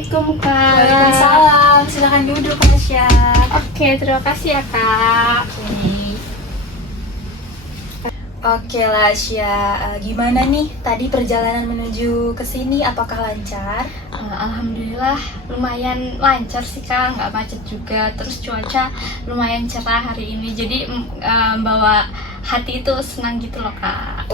Assalamualaikum Kak. Waalaikumsalam, silakan duduk Masya. Oke, terima kasih ya Kak. Oke Lasya, gimana nih tadi perjalanan menuju ke sini? Apakah lancar? Alhamdulillah lumayan lancar sih Kak, nggak macet juga. Terus cuaca lumayan cerah hari ini, jadi bawa hati itu senang gitu loh Kak.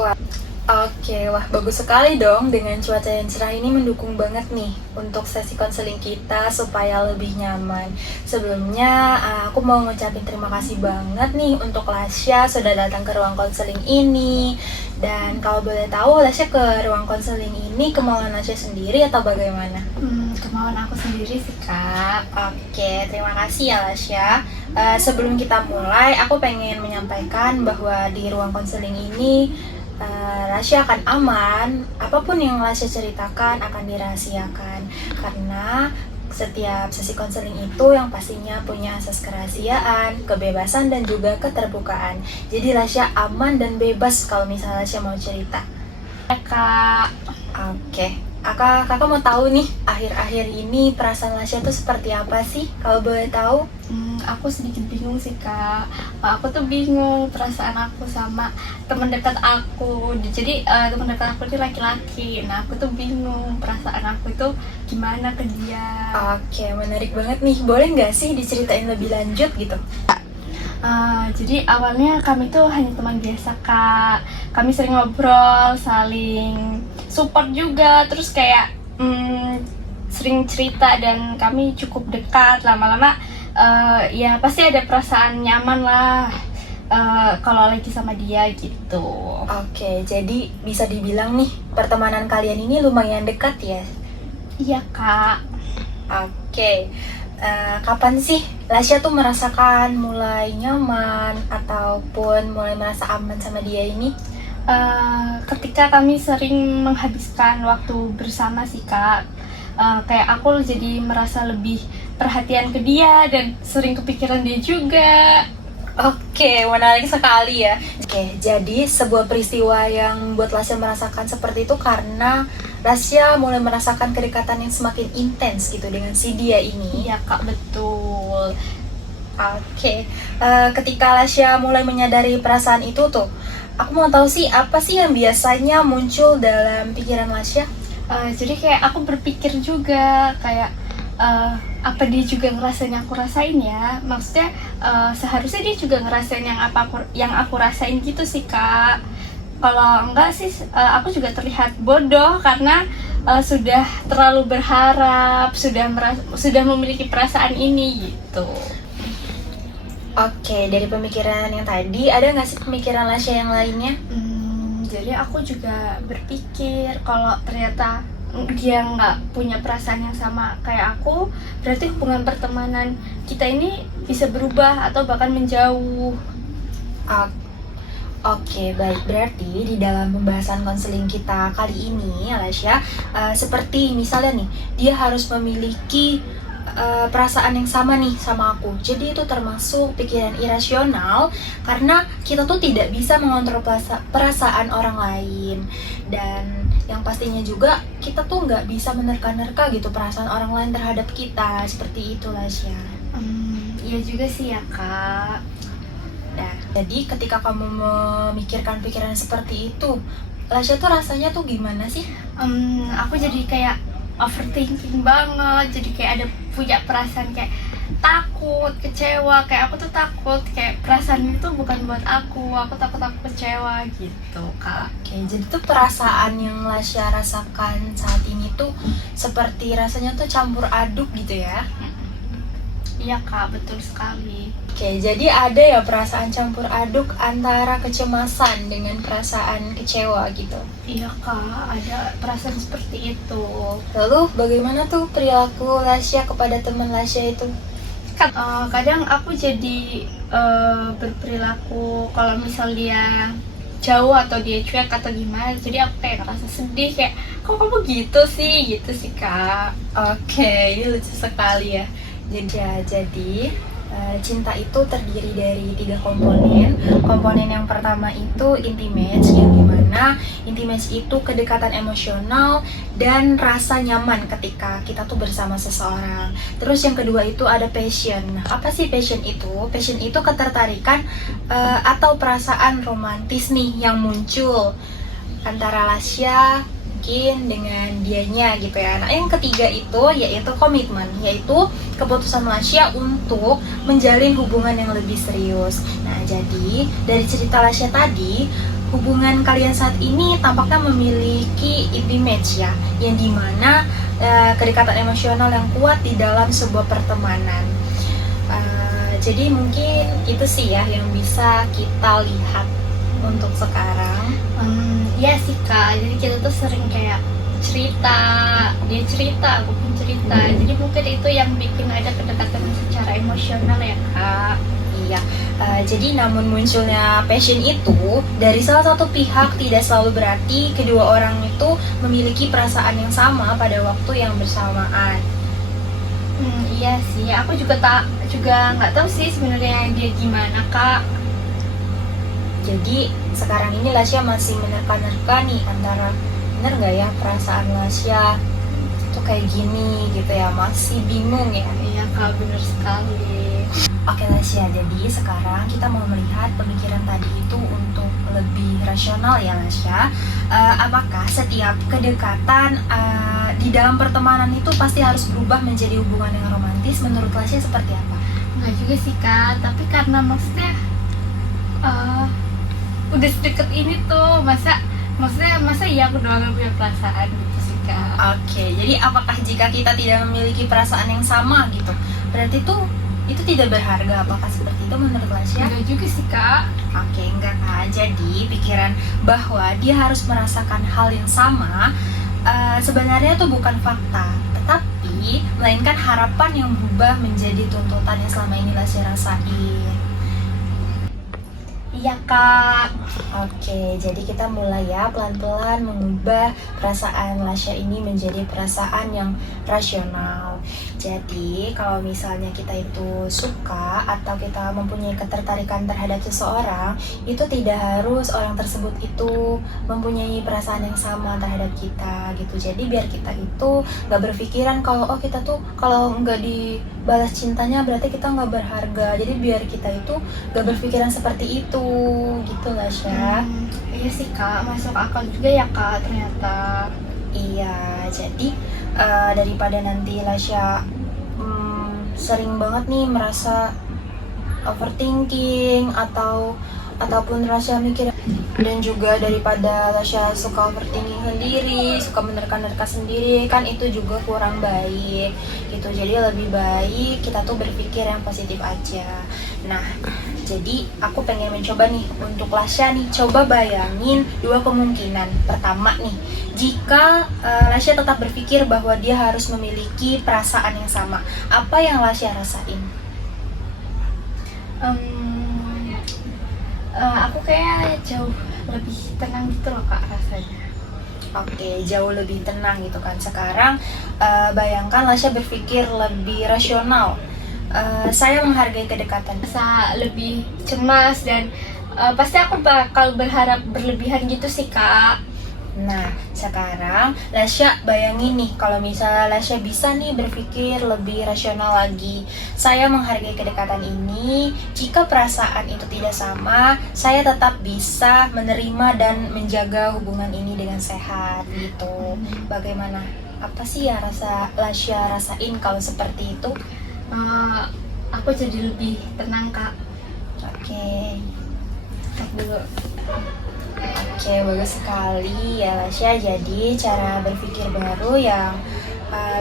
Oke, wah bagus sekali dong, dengan cuaca yang cerah ini mendukung banget nih untuk sesi konseling kita supaya lebih nyaman. Sebelumnya aku mau ngucapin terima kasih banget nih untuk Lasya sudah datang ke ruang konseling ini. Dan kalau boleh tahu, Lasya ke ruang konseling ini kemauan Lasya sendiri atau bagaimana? Kemauan aku sendiri sih Kak. Oke, terima kasih ya Lasya. Sebelum kita mulai, aku pengen menyampaikan bahwa di ruang konseling ini Lasya akan aman, apapun yang Lasya ceritakan akan dirahasiakan karena setiap sesi konseling itu yang pastinya punya asas kerahasiaan, kebebasan dan juga keterbukaan. Jadi Lasya aman dan bebas kalau misalnya Lasya mau cerita. Ya Kak. Oke, kakak mau tahu nih akhir-akhir ini perasaan Lasya tuh seperti apa sih? Kalau boleh tahu? Aku sedikit bingung sih Kak. Aku tuh bingung perasaan aku sama teman dekat aku. Jadi teman dekat aku ini laki-laki. Nah aku tuh bingung perasaan aku itu gimana ke dia. Oke, menarik banget nih. Boleh nggak sih diceritain lebih lanjut gitu? Jadi awalnya kami tuh hanya teman biasa Kak. Kami sering ngobrol, saling support juga. Terus kayak sering cerita dan kami cukup dekat. Lama-lama ya pasti ada perasaan nyaman lah kalau lagi sama dia gitu. Oke, jadi bisa dibilang nih pertemanan kalian ini lumayan dekat ya? Iya Kak. Oke, kapan sih Lasya tuh merasakan mulai nyaman ataupun mulai merasa aman sama dia ini? Ketika kami sering menghabiskan waktu bersama sih Kak. Kayak aku jadi merasa lebih perhatian ke dia dan sering kepikiran dia juga. Oke, menarik sekali ya. Oke, jadi sebuah peristiwa yang membuat Lasya merasakan seperti itu karena Lasya mulai merasakan kedekatan yang semakin intens gitu dengan si dia ini. Iya Kak, betul. Oke, ketika Lasya mulai menyadari perasaan itu tuh, aku mau tahu sih apa sih yang biasanya muncul dalam pikiran Lasya? Jadi kayak aku berpikir juga kayak apa dia juga ngerasain yang aku rasain ya. Maksudnya seharusnya dia juga ngerasain yang aku rasain gitu sih Kak. Kalau enggak sih aku juga terlihat bodoh karena sudah terlalu berharap, sudah memiliki perasaan ini gitu. Oke, dari pemikiran yang tadi, ada nggak sih pemikiran Lasya yang lainnya? Jadi aku juga berpikir kalau ternyata dia nggak punya perasaan yang sama kayak aku, berarti hubungan pertemanan kita ini bisa berubah atau bahkan menjauh. Oke, baik. Berarti di dalam pembahasan konseling kita kali ini, Lasya, seperti misalnya nih, dia harus memiliki perasaan yang sama nih sama aku. Jadi itu termasuk pikiran irasional karena kita tuh tidak bisa mengontrol perasaan orang lain. Dan yang pastinya juga kita tuh nggak bisa menerka-nerka gitu perasaan orang lain terhadap kita. Seperti itu Lasya. Iya juga sih ya Kak. Nah, jadi ketika kamu memikirkan pikiran seperti itu, Lasya tuh rasanya tuh gimana sih? Aku jadi kayak overthinking banget, jadi kayak ada punya perasaan kayak takut, kecewa. Kayak aku tuh takut, kayak perasaan itu bukan buat aku takut aku kecewa gitu Kak. Oke, jadi tuh perasaan yang Lasya rasakan saat ini tuh seperti rasanya tuh campur aduk gitu ya? Iya Kak, betul sekali. Oke, jadi ada ya perasaan campur aduk antara kecemasan dengan perasaan kecewa gitu? Iya Kak, ada perasaan seperti itu. Lalu bagaimana tuh perilaku Lasya kepada teman Lasya itu? Kadang aku jadi berperilaku kalau misal dia jauh atau dia cuek atau gimana, jadi aku kayak ngerasa sedih, kayak kok kamu gitu sih Kak. Oke, ini lucu sekali ya. Jadi cinta itu terdiri dari 3 komponen. Komponen yang pertama itu intimate, yang dimana dimana intimacy itu kedekatan emosional dan rasa nyaman ketika kita tuh bersama seseorang. Terus yang kedua itu ada passion. Nah, apa sih passion itu? Passion itu ketertarikan atau perasaan romantis nih yang muncul antara Lasya mungkin dengan dianya gitu ya. Nah, yang ketiga itu yaitu komitmen, yaitu keputusan Lasya untuk menjalin hubungan yang lebih serius. Nah, jadi dari cerita Lasya tadi, hubungan kalian saat ini tampaknya memiliki intimate ya, yang dimana kedekatan emosional yang kuat di dalam sebuah pertemanan. Jadi mungkin itu sih ya yang bisa kita lihat untuk sekarang. Iya sih Kak, jadi kita tuh sering kayak cerita, dia cerita, aku pun cerita. Jadi mungkin itu yang bikin ada kedekatan secara emosional ya Kak. Iya, jadi namun munculnya passion itu dari salah satu pihak tidak selalu berarti kedua orang itu memiliki perasaan yang sama pada waktu yang bersamaan. Iya sih, aku juga nggak tahu sih sebenarnya dia gimana Kak. Jadi sekarang ini Lasya masih menerka-nerka nih antara bener nggak ya perasaan Lasya tuh kayak gini gitu ya, masih bingung ya. Iya Kak, bener sekali. Oke Lasya, jadi sekarang kita mau melihat pemikiran tadi itu untuk lebih rasional ya Lasya. Apakah setiap kedekatan di dalam pertemanan itu pasti harus berubah menjadi hubungan yang romantis? Menurut Lasya seperti apa? Nggak juga sih Kak, tapi karena maksudnya udah sedekat ini tuh, masa iya aku doang yang punya perasaan gitu sih Kak. Oke, jadi apakah jika kita tidak memiliki perasaan yang sama gitu, berarti tuh itu tidak berharga? Apakah seperti itu menurut Lasya? Enggak juga sih Kak. Oke, enggak Kak. Jadi pikiran bahwa dia harus merasakan hal yang sama sebenarnya itu bukan fakta, tetapi melainkan harapan yang berubah menjadi tuntutan yang selama ini Lasya rasain. Iya Kak. Oke, jadi kita mulai ya pelan-pelan mengubah perasaan Lasya ini menjadi perasaan yang rasional. Jadi kalau misalnya kita itu suka atau kita mempunyai ketertarikan terhadap seseorang, itu tidak harus orang tersebut itu mempunyai perasaan yang sama terhadap kita gitu. Jadi biar kita itu gak berpikiran kalau oh kita tuh kalau nggak dibalas cintanya berarti kita nggak berharga. Jadi biar kita itu gak berpikiran seperti itu gitu Lasya. Iya sih Kak, masuk akal juga ya Kak ternyata. Iya, jadi daripada nanti Lasya sering banget nih merasa overthinking ataupun Lasya mikir, dan juga daripada Lasya suka overthinking sendiri, suka menerka-nerka sendiri, kan itu juga kurang baik gitu. Jadi lebih baik kita tuh berpikir yang positif aja. Nah, jadi aku pengen mencoba nih untuk Lasya nih, coba bayangin dua kemungkinan. Pertama nih, jika Lasya tetap berpikir bahwa dia harus memiliki perasaan yang sama, apa yang Lasya rasain? Aku kayak jauh lebih tenang gitu loh Kak rasanya. Oke, jauh lebih tenang gitu kan. Sekarang bayangkan Lasya berpikir lebih rasional. Saya menghargai kedekatan. Bisa lebih cemas dan pasti aku bakal berharap berlebihan gitu sih Kak. Nah, sekarang Lasya bayangin nih kalau misalnya Lasya bisa nih berpikir lebih rasional lagi. Saya menghargai kedekatan ini. Jika perasaan itu tidak sama, saya tetap bisa menerima dan menjaga hubungan ini dengan sehat gitu. Bagaimana? Apa sih yang Lasya rasain kalau seperti itu? Aku jadi lebih tenang Kak. Oke. Cek dulu. Oke, bagus sekali ya Lasya. Jadi cara berpikir baru yang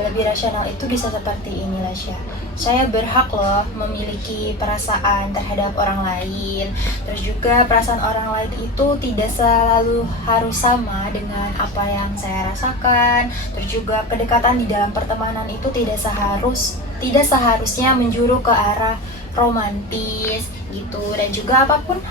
lebih rasional itu bisa seperti ini Lasya. Saya berhak loh memiliki perasaan terhadap orang lain. Terus juga perasaan orang lain itu tidak selalu harus sama dengan apa yang saya rasakan. Terus juga kedekatan di dalam pertemanan itu tidak seharusnya menjuru ke arah romantis gitu. Dan juga apapun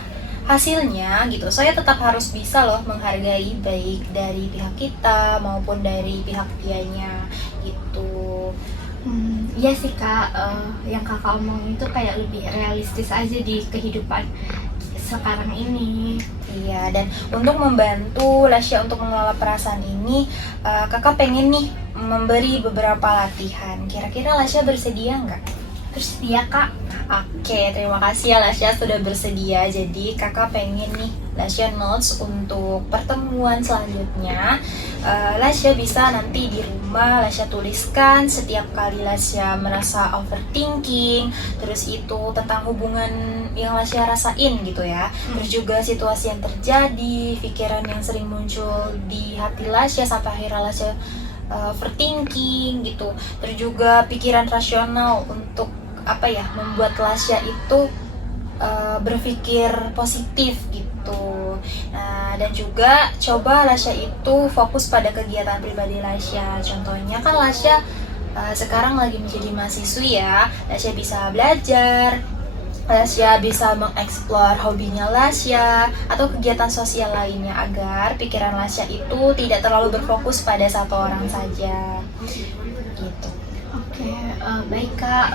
hasilnya gitu, saya tetap harus bisa loh menghargai baik dari pihak kita maupun dari pihak dianya gitu. Iya sih Kak, yang Kakak omongin itu kayak lebih realistis aja di kehidupan sekarang ini. Iya, dan untuk membantu Lasya untuk mengelola perasaan ini, kakak pengen nih memberi beberapa latihan. Kira-kira Lasya bersedia nggak? Bersedia kak. Oke, terima kasih ya Lasya sudah bersedia. Jadi kakak pengen nih Lasya notes untuk pertemuan selanjutnya. Lasya bisa nanti di rumah Lasya tuliskan setiap kali Lasya merasa overthinking, terus itu tentang hubungan yang Lasya rasain gitu ya. Terus juga situasi yang terjadi, pikiran yang sering muncul di hati Lasya sampai akhirnya Lasya overthinking gitu. Terus juga pikiran rasional untuk membuat Lasya itu berpikir positif gitu. Nah, dan juga coba Lasya itu fokus pada kegiatan pribadi Lasya. Contohnya kan Lasya sekarang lagi menjadi mahasiswi ya. Lasya bisa belajar, Lasya bisa mengeksplor hobinya Lasya atau kegiatan sosial lainnya agar pikiran Lasya itu tidak terlalu berfokus pada satu orang saja gitu. Oke, baik kak,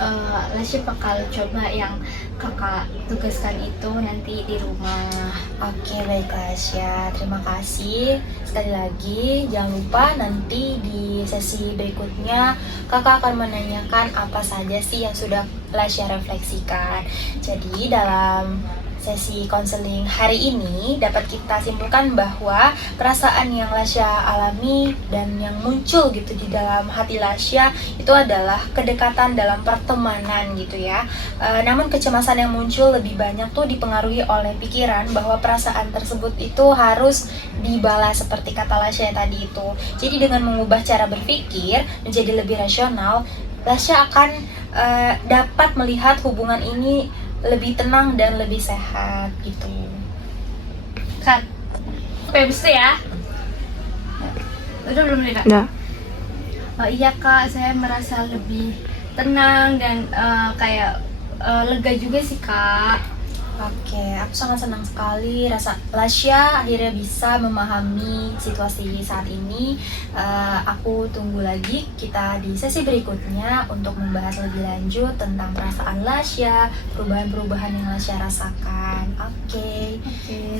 Lasya bakal coba yang kakak tugaskan itu nanti di rumah. Oke, baik Lasya, terima kasih sekali lagi. Jangan lupa nanti di sesi berikutnya kakak akan menanyakan apa saja sih yang sudah Lasya refleksikan. Jadi dalam sesi konseling hari ini dapat kita simpulkan bahwa perasaan yang Lasya alami dan yang muncul gitu di dalam hati Lasya itu adalah kedekatan dalam pertemanan gitu ya. Namun kecemasan yang muncul lebih banyak tuh dipengaruhi oleh pikiran bahwa perasaan tersebut itu harus dibalas seperti kata Lasya tadi itu. Jadi dengan mengubah cara berpikir menjadi lebih rasional, Lasya akan dapat melihat hubungan ini lebih tenang dan lebih sehat gitu. Kak, bisa ya? Udah belum nih kak? Udah. Iya kak, saya merasa lebih tenang dan kayak lega juga sih kak. Oke, aku sangat senang sekali rasa Lasya akhirnya bisa memahami situasi saat ini. Aku tunggu lagi kita di sesi berikutnya untuk membahas lebih lanjut tentang perasaan Lasya, perubahan-perubahan yang Lasya rasakan. Oke,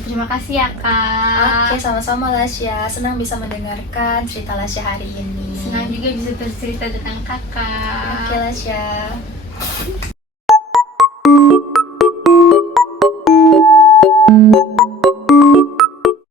Terima kasih ya kak. Oke, sama-sama Lasya. Senang bisa mendengarkan cerita Lasya hari ini. Senang juga bisa bercerita tentang kakak. Oke Lasya.